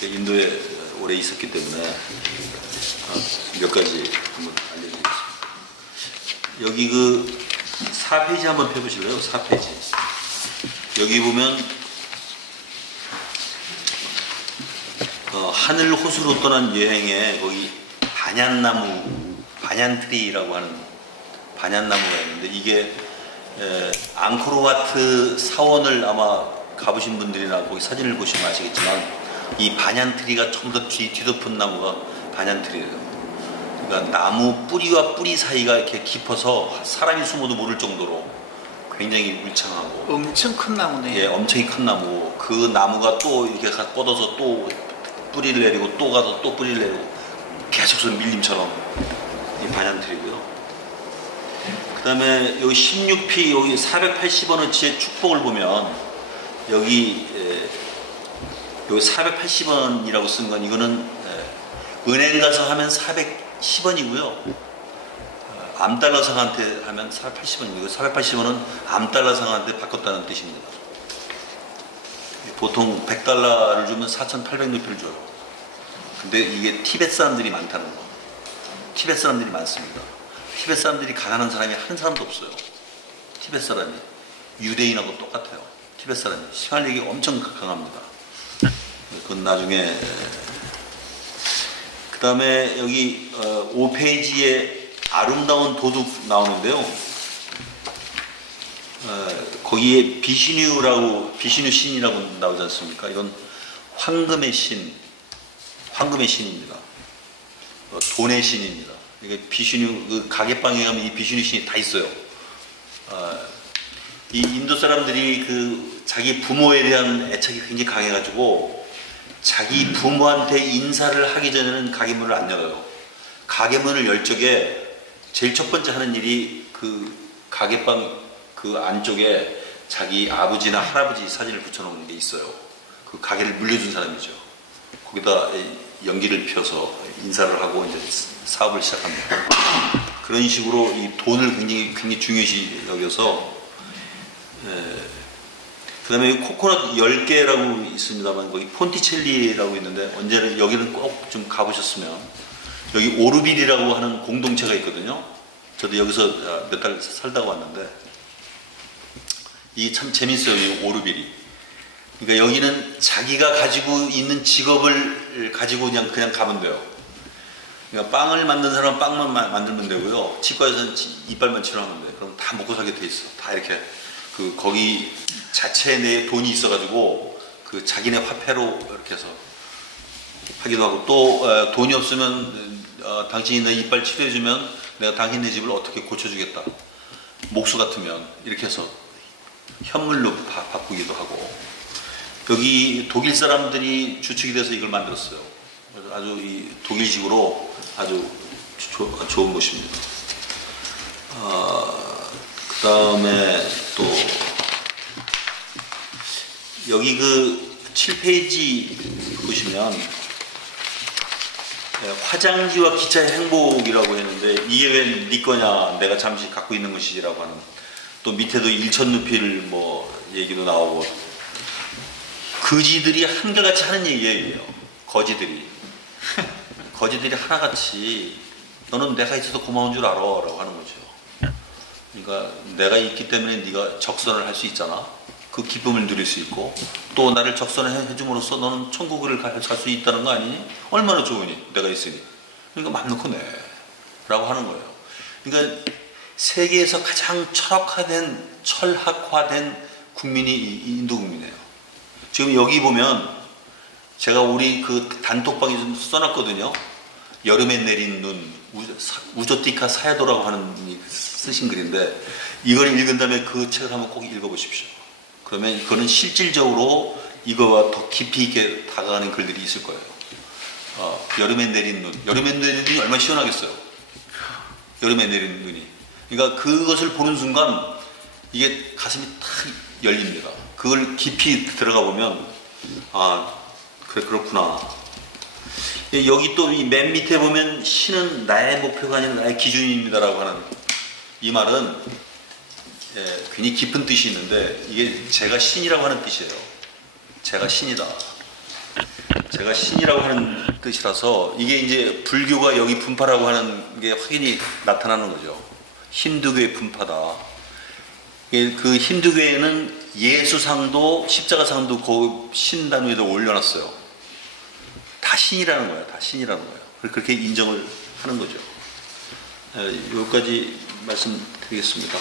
제가 인도에 오래 있었기 때문에 몇 가지 한번 알려드리겠습니다. 여기 4페이지 한번 펴보실래요? 4페이지. 여기 보면 하늘 호수로 떠난 여행에 거기 반얀트리라고 하는 반얀나무가 있는데 이게 앙코르와트 사원을 아마 가보신 분들이나 거기 사진을 보시면 아시겠지만 이 반얀트리가 좀 더 뒤덮은 나무가 반얀트리예요. 그러니까 나무 뿌리와 뿌리 사이가 이렇게 깊어서 사람이 숨어도 모를 정도로 굉장히 울창하고 엄청 큰 나무네요. 예, 엄청 큰 나무. 그 나무가 또 이렇게 뻗어서 또 뿌리를 내리고 또 가서 또 뿌리를 내리고 계속 밀림처럼 이 반얀트리고요. 그 다음에 여기 16P 여기 480원어치의 축복을 보면 여기 480원이라고 쓴 건 이거는 은행 가서 하면 410원이고요. 암달러 상한테 하면 480원이고 480원은 암달러 상한테 바꿨다는 뜻입니다. 보통 100달러를 주면 4,800루피를 줘요. 근데 이게 티벳 사람들이 많다는 거. 티벳 사람들이 많습니다. 티벳 사람들이 가난한 사람이 한 사람도 없어요. 티벳 사람이. 유대인하고 똑같아요. 티벳 사람이. 생활력이 엄청 강합니다. 그건 나중에. 그 다음에 여기 5페이지에 아름다운 도둑 나오는데요. 거기에 비시뉴 신이라고 나오지 않습니까? 이건 황금의 신입니다. 돈의 신입니다. 이게 비시뉴 가게방에 가면 이 비시뉴 신이 다 있어요. 이 인도 사람들이 자기 부모에 대한 애착이 굉장히 강해가지고 자기 부모한테 인사를 하기 전에는 가게 문을 안 열어요. 가게 문을 열 적에 제일 첫 번째 하는 일이 가게방 안쪽에 자기 아버지나 할아버지 사진을 붙여놓은 게 있어요. 그 가게를 물려준 사람이죠. 거기다 연기를 펴서 인사를 하고 이제 사업을 시작합니다. 그런 식으로 이 돈을 굉장히 중요시 여겨서 그 다음에 코코넛 10개라고 있습니다만 거기 폰티첼리라고 있는데 언제는 여기는 꼭 좀 가보셨으면 여기 오르빌이라고 하는 공동체가 있거든요. 저도 여기서 몇 달 살다가 왔는데 이게 참 재밌어요. 이 오르빌이. 그러니까 여기는 자기가 가지고 있는 직업을 가지고 그냥 가면 돼요. 그러니까 빵을 만든 사람은 빵만 만들면 되고요. 치과에서는 이빨만 치료하면 돼. 그럼 다 먹고 살게 돼 있어. 다 이렇게 그 거기 자체 내에 돈이 있어가지고 그 자기네 화폐로 이렇게 해서 하기도 하고 또 돈이 없으면 당신이 내 이빨 치료해주면 내가 당신네 집을 어떻게 고쳐주겠다. 목수 같으면 이렇게 해서 현물로 바꾸기도 하고 여기 독일 사람들이 주축이 돼서 이걸 만들었어요. 그래서 아주 이 독일식으로 아주 좋은 곳입니다. 그 다음에 또 여기 그 7페이지 보시면 화장지와 기차의 행복이라고 했는데 이게 왜 네 거냐 내가 잠시 갖고 있는 것이라고 하는 또 밑에도 일천루피를 뭐 얘기도 나오고 거지들이 한결같이 하는 얘기예요. 거지들이 하나같이 너는 내가 있어서 고마운 줄 알아 라고 하는 거죠. 그러니까 내가 있기 때문에 네가 적선을 할 수 있잖아. 그 기쁨을 누릴 수 있고 또 나를 적선해 줌으로써 너는 천국을 갈 수 있다는 거 아니니? 얼마나 좋으니 내가 있으니. 그러니까 맘 놓고 내 라고 하는 거예요. 그러니까 세계에서 가장 철학화된 국민이 인도 국민이에요. 지금 여기 보면 제가 우리 그 단톡방에 좀 써놨거든요. 여름에 내린 눈 우조티카 사야도라고 하는 분이 쓰신 글인데 이걸 읽은 다음에 그 책을 한번 꼭 읽어보십시오. 그러면 이거는 실질적으로 이거와 더 깊이 있게 다가가는 글들이 있을 거예요. 여름에 내린 눈. 여름에 내린 눈이 얼마나 시원하겠어요. 여름에 내린 눈이. 그러니까 그것을 보는 순간 이게 가슴이 탁 열립니다. 그걸 깊이 들어가 보면 그래 그렇구나. 여기 또 이 맨 밑에 보면 신은 나의 목표가 아니라 나의 기준입니다라고 하는 이 말은 굉장히 깊은 뜻이 있는데 이게 제가 신이라고 하는 뜻이에요. 제가 신이다. 제가 신이라고 하는 뜻이라서 이게 이제 불교가 여기 분파라고 하는 게 확연히 나타나는 거죠. 힌두교의 분파다. 그 힌두교에는 예수상도 십자가상도 그 신 단위에도 올려놨어요. 다 신이라는 거예요. 다 신이라는 거예요. 그렇게 인정을 하는 거죠. 여기까지 말씀드리겠습니다.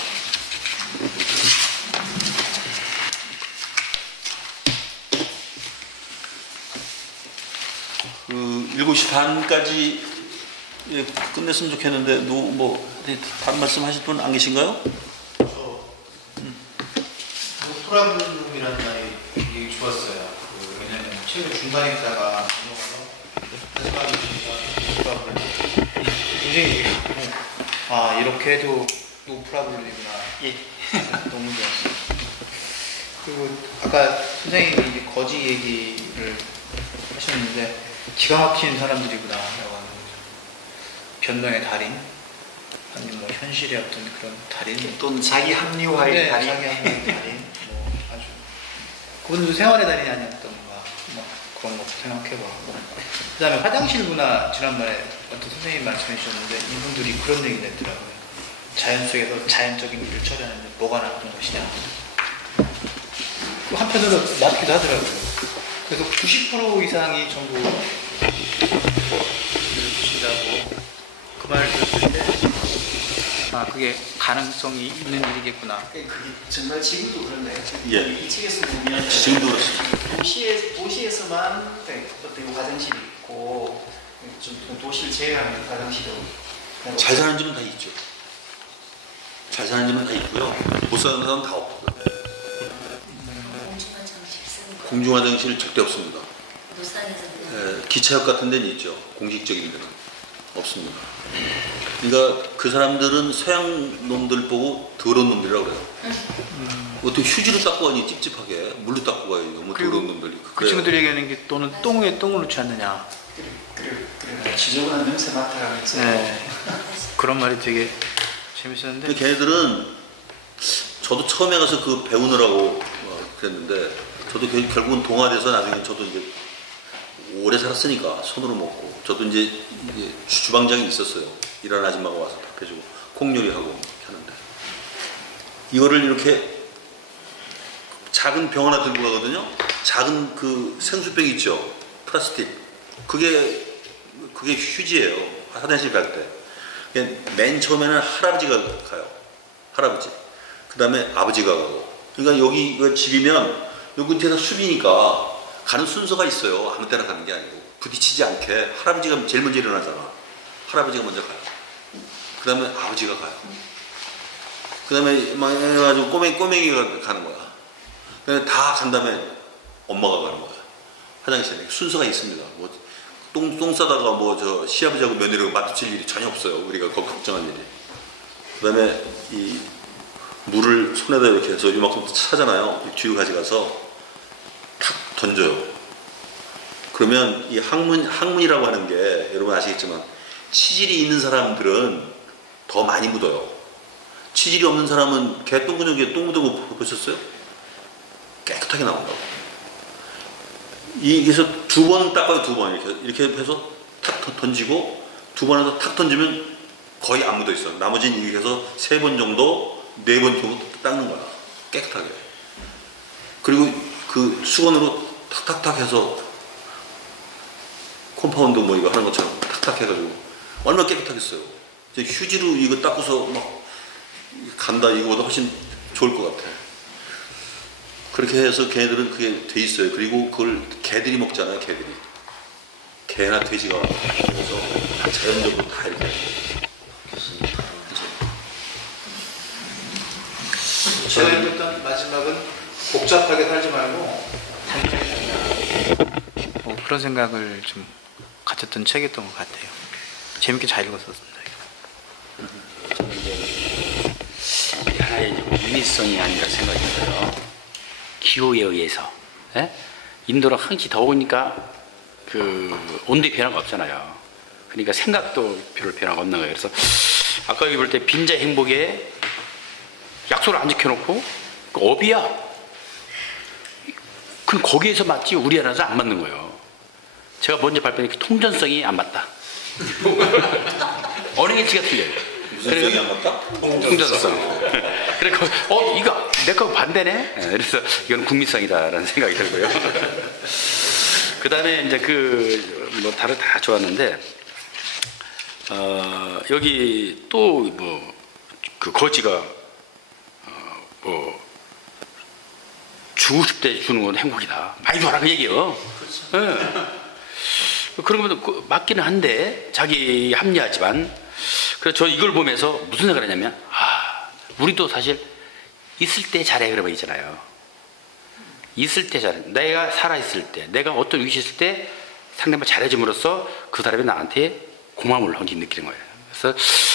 그 7시 반까지 끝냈으면 좋겠는데 다른 말씀 하실 분 안 계신가요? 토라블룸이라는 말이 되게 좋았어요. 왜냐면 책을 중간에 있다가 넘어가서 토라블룸 굉장히 이렇게 해도 노프라블룸이구나. 예. 너무 좋았어요. 그리고 아까 선생님이 이제 거지 얘기를 하셨는데 기가 막힌 사람들이구나 라고 하는 거죠. 변명의 달인 아니면 뭐 현실의 어떤 그런 달인 또는 자기 합리화의 달인. 자기 합리화의 달인 아주 그분도 생활의 달인이 아니었던가 그런 것도 생각해보고 그 다음에 화장실 문화 지난번에 어떤 선생님 말씀해 주셨는데 이분들이 그런 얘기를 했더라고요. 자연 속에서 자연적인 일을 처리하는데 뭐가 나쁜 것이냐. 한편으로 맞기도 하더라고요. 그래서 90% 이상이 전부 주신다고 그 말을 들었을 때 그게 가능성이 있는 일이겠구나. 그게 정말 지금도 그런데 예. 이 책에서 보면 지금도 그렇습니다. 도시에서만 어떤 화장실이 있고 좀 도시를 제외하는 화장실은 잘 사는 집은 다 있죠. 잘 사는 집은 다 있고요. 못 사는 사람은 다 없고요. 공중 화장실 절대 없습니다. 기차역 같은 데는 있죠. 공식적인 데는 없습니다. 그러니까 그 사람들은 서양 놈들 보고 더러운 놈들이라고 그래요. 어떻게 휴지로 닦고 가니 찝찝하게 물로 닦고 가요. 너무 더러운 놈들이. 그 친구들이 얘기하는 게 또는 똥에 똥을 넣지 않느냐. 그래 지저분한 냄새 맡아라면서 그런 말이 되게 재밌었는데. 근데 걔네들은 저도 처음에 가서 그 배우느라고 그랬는데 저도 결국은 동아돼서 나중에 저도 이제 오래 살았으니까 손으로 먹고 저도 이제 주방장이 있었어요. 일하는 아줌마가 와서 밥 해주고 콩 요리하고 이렇게 하는데 이거를 이렇게 작은 병 하나 들고 가거든요. 작은 그 생수병 있죠, 플라스틱. 그게 휴지예요. 화장실 갈 때. 맨 처음에는 할아버지가 가요. 할아버지. 그 다음에 아버지가 가고. 그러니까 여기 이거 집이면 요 근처에서 숲이니까 가는 순서가 있어요. 아무 때나 가는 게 아니고. 부딪히지 않게 할아버지가 제일 먼저 일어나잖아. 할아버지가 먼저 가요. 그 다음에 아버지가 가요. 그 다음에 막 해가지고 꼬맹이가 가는 거야. 그 다음에 다 간 다음에 엄마가 가는 거야. 화장실에. 순서가 있습니다. 뭐 똥 싸다가 뭐 저 시아버지하고 며느리하고 마주칠 일이 전혀 없어요. 우리가 걱정할 일이. 그 다음에 이 물을 손에다 이렇게 해서 이만큼 차잖아요. 뒤로 가져가서 탁 던져요. 그러면 이 항문이라고 하는 게 여러분 아시겠지만 치질이 있는 사람들은 더 많이 묻어요. 치질이 없는 사람은 개 똥근육에 똥 묻은 거 보셨어요? 깨끗하게 나온다고. 여기서 2번 닦아요. 2번 이렇게 해서 탁 던지고 2번 해서 탁 던지면 거의 안 묻어 있어. 나머지는 이렇게 해서 3번 정도, 4번 정도 닦는 거야. 깨끗하게. 그리고 그 수건으로 탁탁탁 해서 컴파운드 뭐 이거 하는 것처럼 탁탁 해가지고 얼마나 깨끗하겠어요. 이제 휴지로 이거 닦고서 막 간다 이거보다 훨씬 좋을 것 같아. 그렇게 해서 걔네들은 그게 돼 있어요. 그리고 그걸 개들이 먹잖아요. 개들이. 개나 돼지가 그래서 자연적으로 다 이렇게. 제가 읽었던 마지막은 복잡하게 살지 말고 단순히 살자. 그런 생각을 좀 가졌던 책이었던 것 같아요. 재밌게 잘 읽었었습니다. 저는 이제 하나의 윤리성이 아닌가 생각이 들어요. 기후에 의해서. 예? 인도는 항시 더우니까 그 온도의 변화가 없잖아요. 그러니까 생각도 별로 변화가 없는 거예요. 그래서 아까 여기 볼 때 빈자 행복에 약속을 안 지켜놓고 그 업이야. 그럼 거기에서 맞지 우리나라에서 안 맞는 거예요. 제가 먼저 발표한 그 통전성이 안 맞다. 어느 게 지가 틀려요. 무슨 성이 안 맞다? 통전성. 그래서 이거 내 거 반대네. 그래서 이건 국민성이다라는 생각이 들고요. 그 다음에 이제 뭐 다른 다 좋았는데 여기 또 뭐 그 거지가 뭐 주고 싶대 주는 건 행복이다. 많이 줘라 그 얘기요. 네. 그런 것도 맞기는 한데 자기 합리하지만 그래서 저 이걸 보면서 무슨 생각을 했냐면 우리도 사실 있을 때 잘해 그러면 있잖아요. 있을 때 잘해. 내가 살아있을 때 내가 어떤 위치에 있을 때 상대방 잘해줌으로써 그 사람이 나한테 고마움을 느끼는 거예요.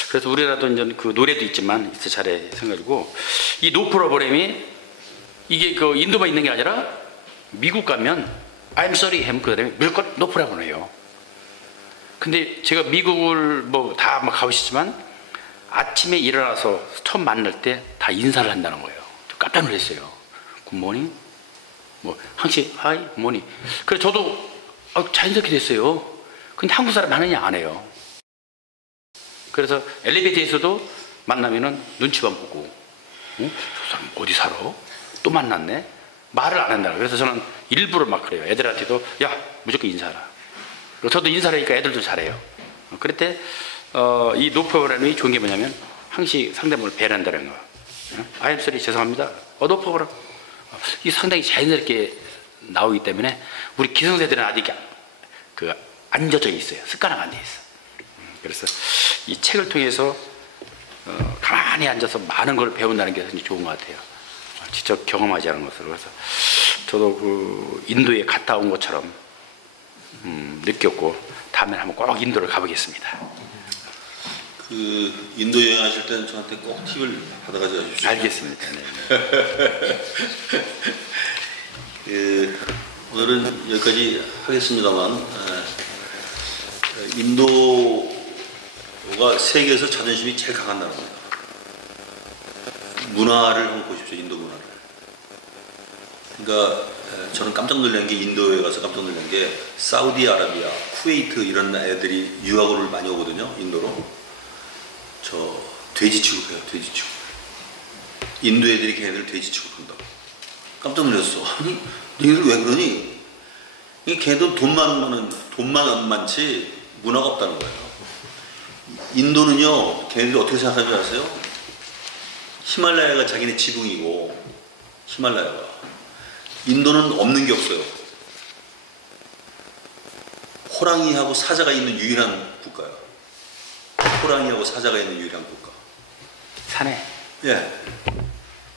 그래서 우리나라도 이제 그 노래도 있지만 있을 때 잘해 생각이고 이 노 프로그램이 이게 그 인도만 있는 게 아니라 미국 가면 I'm sorry 하면 그 다음에 무조건 노 프로그램이에요. 근데 제가 미국을 뭐 다 막 가보시지만 아침에 일어나서 처음 만날 때 다 인사를 한다는 거예요. 깜짝 놀랐어요. 굿모닝, 뭐 항시 하이 굿모닝. 그래서 저도 자연스럽게 됐어요. 근데 한국 사람 하느냐 안 해요. 그래서 엘리베이터에서도 만나면은 눈치만 보고, 저 사람 어디 살아? 또 만났네. 말을 안 한다. 그래서 저는 일부러 막 그래요. 애들한테도 야 무조건 인사하라. 그리고 저도 인사를 하니까 애들도 잘해요. 그럴 때 이 노 프로그램이 좋은 게 뭐냐면 항시 상대방을 배려한다는 거. I'm sorry 죄송합니다. 노 프로그램. 이 상당히 자연스럽게 나오기 때문에 우리 기성세대는 아직 안 젖어 있어요. 습관화가 안 돼 있어. 그래서 이 책을 통해서 가만히 앉아서 많은 걸 배운다는 게 굉장히 좋은 것 같아요. 직접 경험하지 않은 것으로. 그래서 저도 그 인도에 갔다 온 것처럼 느꼈고 다음에 한번 꼭 인도를 가보겠습니다. 그 인도 여행하실 때는 저한테 꼭 팁을 받아가지고 주십시오. 알겠습니다. 네. 오늘은 여기까지 하겠습니다만 인도가 세계에서 자존심이 제일 강한 나라입니다. 문화를 한번 보십시오. 인도 문화를. 그러니까 저는 깜짝 놀란 게 인도에 가서 깜짝 놀란 게 사우디아라비아, 쿠웨이트 이런 애들이 유학을 많이 오거든요. 인도로. 저 돼지 취급해요. 돼지 취급. 인도 애들이 걔네들 돼지 취급한다고. 깜짝 놀랐어. 아니 너희들 왜 그러니? 이게 걔도 돈만 많지 문화가 없다는 거예요. 인도는요, 걔네들이 어떻게 생각하는 줄 아세요? 히말라야가 자기네 지붕이고, 히말라야가. 인도는 없는 게 없어요. 호랑이하고 사자가 있는 유일한 국가예요. 호랑이하고 사자가 있는 유일한 국가. 산에. 예.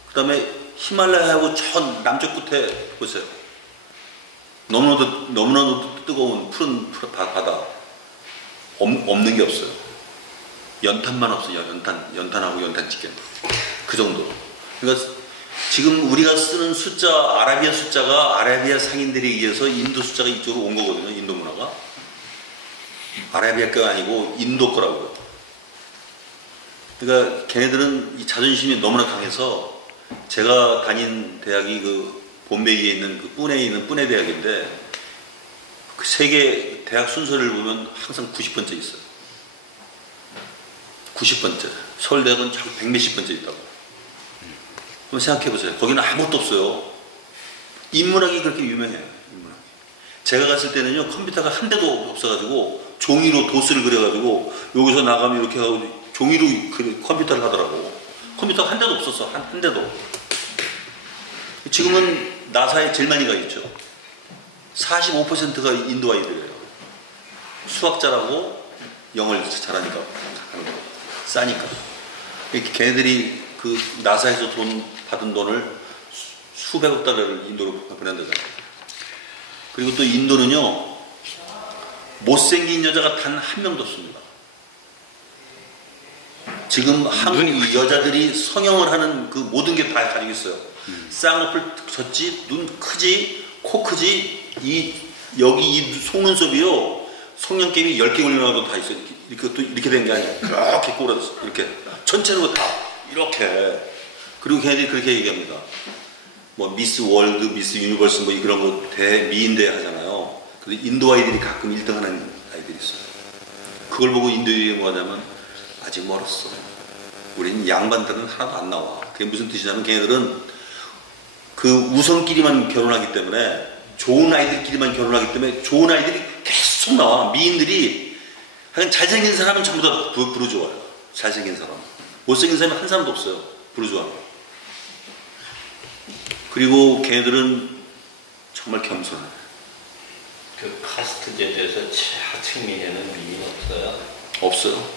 그 다음에 히말라야하고 저 남쪽 끝에 보세요. 너무나도 뜨거운 푸른 바다. 없는 게 없어요. 연탄만 없어요. 연탄하고 연탄찌개. 그 정도. 그러니까 지금 우리가 쓰는 숫자, 아라비아 숫자가 아라비아 상인들에 의해서 인도 숫자가 이쪽으로 온 거거든요. 인도 문화가. 아라비아 거가 아니고 인도 거라고요. 그러니까 걔네들은 이 자존심이 너무나 강해서 제가 다닌 대학이 그 bombay에 있는 그 푸네에 있는 푸네 대학인데 그 세계 대학 순서를 보면 항상 90번째 있어요. 90번째. 서울대학은 100몇십 번째 있다고. 한번 생각해 보세요. 거기는 아무것도 없어요. 인문학이 그렇게 유명해요. 인문학이. 제가 갔을 때는요, 컴퓨터가 한 대도 없어가지고 종이로 도스를 그려가지고 여기서 나가면 이렇게 하고 종이로 컴퓨터를 하더라고. 컴퓨터가 한 대도 없었어. 한 대도. 지금은 나사에 제일 많이 가 있죠. 45%가 인도 아이들이에요. 수학자라고 영어를 잘하니까 하는 거. 싸니까. 이렇게 걔네들이 그 나사에서 받은 돈을 수백억 달러를 인도로 보낸다잖아요. 그리고 또 인도는요, 못생긴 여자가 단 한 명도 없습니다. 지금 한국 여자들이 성형을 하는 그 모든 게 다 가지고 있어요. 쌍꺼풀 졌지, 눈 크지, 코 크지, 여기 이 속눈썹이요, 송년개미 10개 올려놔도 다 있어요. 이렇게 또 이렇게 된 게 아니야. 이렇게 꼬라졌어. 이렇게. 전체로 다. 이렇게. 그리고 걔네들이 그렇게 얘기합니다. 뭐, 미스 월드, 미스 유니버스 뭐 그런 거 미인대 하잖아요. 근데 인도 아이들이 가끔 1등 하는 아이들이 있어요. 그걸 보고 인도인이 뭐 하냐면, 아직 멀었어. 우린 양반들은 하나도 안 나와. 그게 무슨 뜻이냐면, 걔네들은 그 우성끼리만 결혼하기 때문에, 좋은 아이들끼리만 결혼하기 때문에, 좋은 아이들이 계속 나와. 미인들이, 하여간 잘생긴 사람은 전부 다 부르주아요. 잘생긴 사람. 못생긴 사람이 한 사람도 없어요. 부르주아. 그리고 걔네들은 정말 겸손해. 그 카스트제에 대해서 하층 미녀는 미인 없어요? 없어요.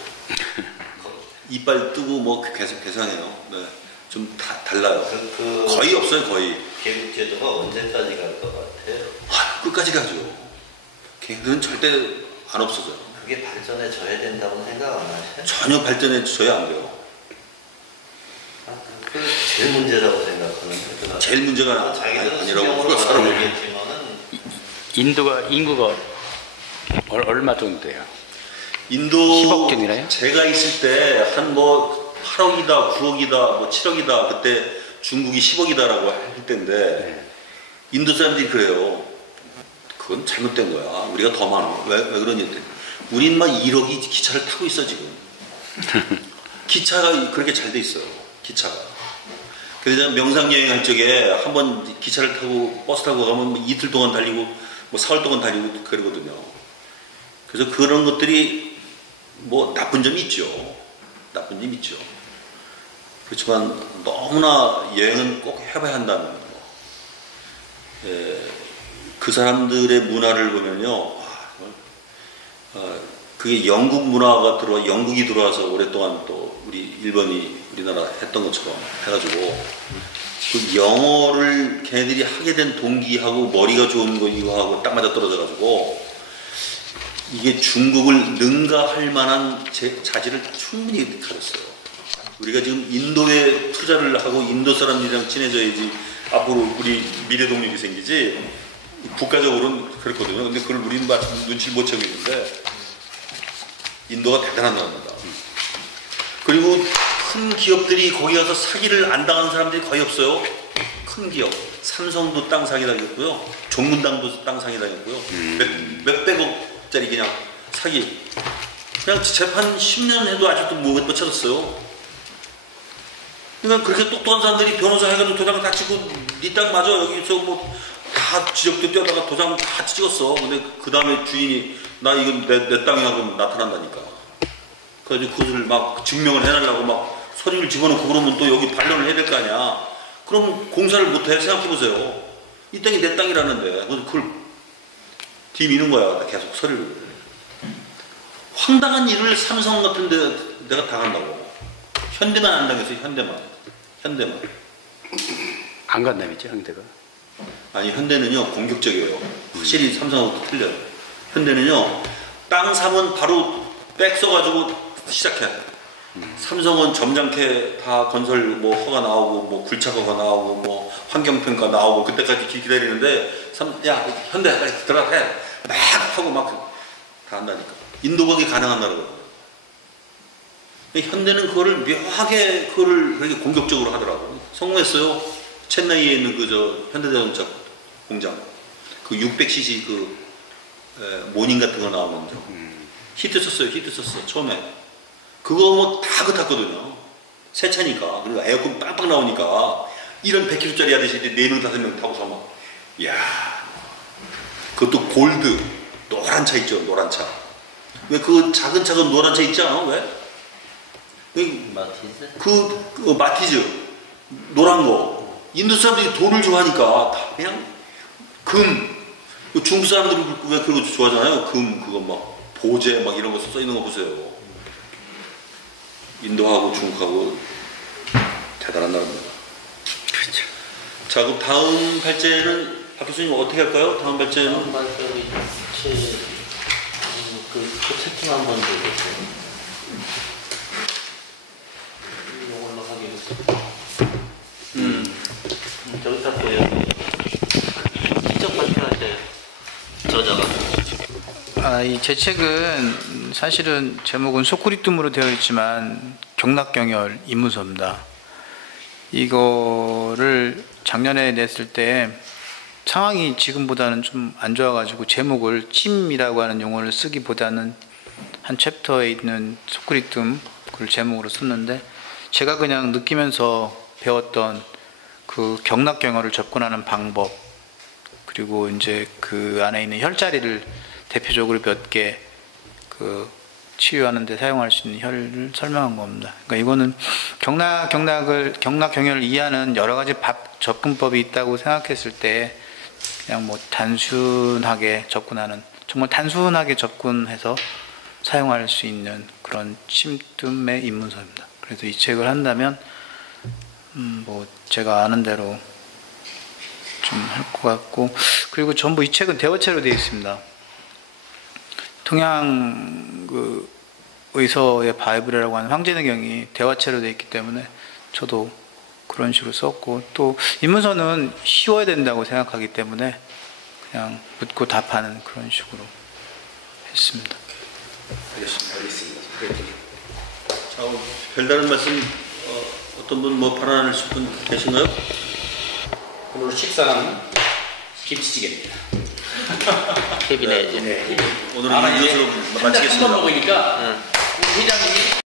이빨 뜨고 뭐 계속 계산해요. 네. 좀 달라요. 거의 없어요, 거의. 계급제도가 언제까지 갈 것 같아요? 끝까지 가죠. 걔네들은 절대 안 없어져요. 그게 발전에 져야 된다고 생각 안 하세요? 전혀 발전에 져야 안 돼요. 그 제일 문제라고 생각하는데. 제일 문제가 자기들은 아니라고 수령으로 사람을. 모르겠지만은 인도가 인구가 얼마 정도 돼요? 인도 10억 정도나요? 제가 있을 때 한 뭐 8억이다, 9억이다, 뭐 7억이다 그때 중국이 10억이다라고 할 때인데 인도 사람들이 그래요. 그건 잘못된 거야. 우리가 더 많아. 왜 그러니? 우린 막 1억이 기차를 타고 있어 지금. 기차가 그렇게 잘 돼 있어요. 기차가. 그래서 명상여행 할 적에 한번 기차를 타고 버스 타고 가면 뭐 이틀 동안 달리고 뭐 사흘 동안 달리고 그러거든요. 그래서 그런 것들이 뭐 나쁜 점이 있죠. 나쁜 점이 있죠. 그렇지만 너무나 여행은 꼭 해봐야 한다는 거. 그 사람들의 문화를 보면요. 그게 영국 문화가 영국이 들어와서 오랫동안 또 우리나라 했던 것처럼 해가지고 그 영어를 걔네들이 하게 된 동기하고 머리가 좋은 거 이거하고 딱 맞아 떨어져가지고 이게 중국을 능가할 만한 자질을 충분히 가졌어요. 우리가 지금 인도에 투자를 하고 인도 사람들이랑 친해져야지 앞으로 우리 미래 동력이 생기지 국가적으로는 그렇거든요. 근데 그걸 우리는 눈치를 못 채고 있는데 인도가 대단한 나라입니다. 그리고 큰 기업들이 거기 가서 사기를 안 당한 사람들이 거의 없어요. 큰 기업. 삼성도 땅 사기 당했고요. 종문당도 땅 사기 당했고요. 몇백억짜리 그냥 사기. 그냥 재판 10년 해도 아직도 못 찾았어요. 그러니까 그렇게 똑똑한 사람들이 변호사 해가지고 도장 다 치고 네 땅 맞아 여기서 뭐 다 다 지적도 뛰어다가 도장 다 찍었어. 근데 그 다음에 주인이 나 이건 내 땅이야 그러면 나타난다니까. 그래서 그것을 막 증명을 해내려고 막 서류를 집어넣고 그러면 또 여기 반론을 해야 될 거 아니야. 그럼 공사를 못해. 생각해보세요. 이 땅이 내 땅이라는데 그래서 그걸 뒤미는 거야. 계속 서류를. 황당한 일을 삼성 같은 데 내가 당한다고. 현대만 안 당했어요. 현대만. 안 간다면죠, 현대가? 아니 현대는요 공격적이에요. 확실히 삼성하고 틀려요. 현대는요 땅 사면 바로 백 써가지고 시작해. 삼성은 점잖게 다 건설 뭐 허가 나오고 뭐 굴착허가 나오고 뭐 환경평가 나오고 그때까지 기다리는데 야 현대 빨리 들어가 해. 막 하고 막 다 한다니까. 인도가 그게 가능한 나라거든요. 현대는 그거를 묘하게 그거를 그렇게 공격적으로 하더라고. 성공했어요. 첸나이에 있는 그 저 현대자동차 공장 그 600cc 그 모닝 같은 거 나오는 저 히트 썼어 처음에. 그거 뭐 다 그 탔거든요. 새 차니까. 그리고 에어컨 빵빵 나오니까 이런 100kg짜리 하듯이 4명 5명 타고서 막 이야. 그것도 골드 노란 차 있죠. 노란 차. 왜 그 작은 노란 차 있지 않아? 왜? 마티즈? 그 마티즈 노란 거. 인도 사람들이 돈을 좋아하니까 다 그냥 금. 중국 사람들은 왜 그런 거 좋아하잖아요. 금 그거 막 보제 막 이런 거 써 있는 거 보세요. 인도하고 중국하고 대단한 나라입니다. 그렇죠. 자 그럼 다음 발제는 박 교수님 어떻게 할까요? 다음 발제는 그 채팅 한번 해주세요. 이걸로 하기로. 저기다 또 여기 직접 발표할 때 저자가. 이 제 책은 사실은 제목은 소쿠리뜸으로 되어 있지만 경락경열 입문서입니다. 이거를 작년에 냈을 때 상황이 지금보다는 좀 안 좋아가지고 제목을 침이라고 하는 용어를 쓰기보다는 한 챕터에 있는 소쿠리뜸 그걸 제목으로 썼는데 제가 그냥 느끼면서 배웠던 그 경락경열을 접근하는 방법 그리고 이제 그 안에 있는 혈자리를 대표적으로 몇 개 그 치유하는 데 사용할 수 있는 혈을 설명한 겁니다. 그러니까 이거는 경락경열을 이해하는 여러 가지 접근법이 있다고 생각했을 때 그냥 뭐 단순하게 접근하는 정말 단순하게 접근해서 사용할 수 있는 그런 침뜸의 입문서입니다. 그래서 이 책을 한다면 뭐 제가 아는 대로 좀 할 것 같고 그리고 전부 이 책은 대화체로 되어 있습니다. 동양 그 의서의 바이블이라고 하는 황진의경이 대화체로 되어 있기 때문에 저도 그런 식으로 썼고 또 입문서는 쉬워야 된다고 생각하기 때문에 그냥 묻고 답하는 그런 식으로 했습니다. 알겠습니다. 자, 별다른 말씀 어떤 분 뭐 발언하실 분 계신가요? 오늘 식사는 김치찌개입니다. 캐비넷. 오늘은 이것으로 마치겠습니다. 한번 먹으니까 우리 회장님이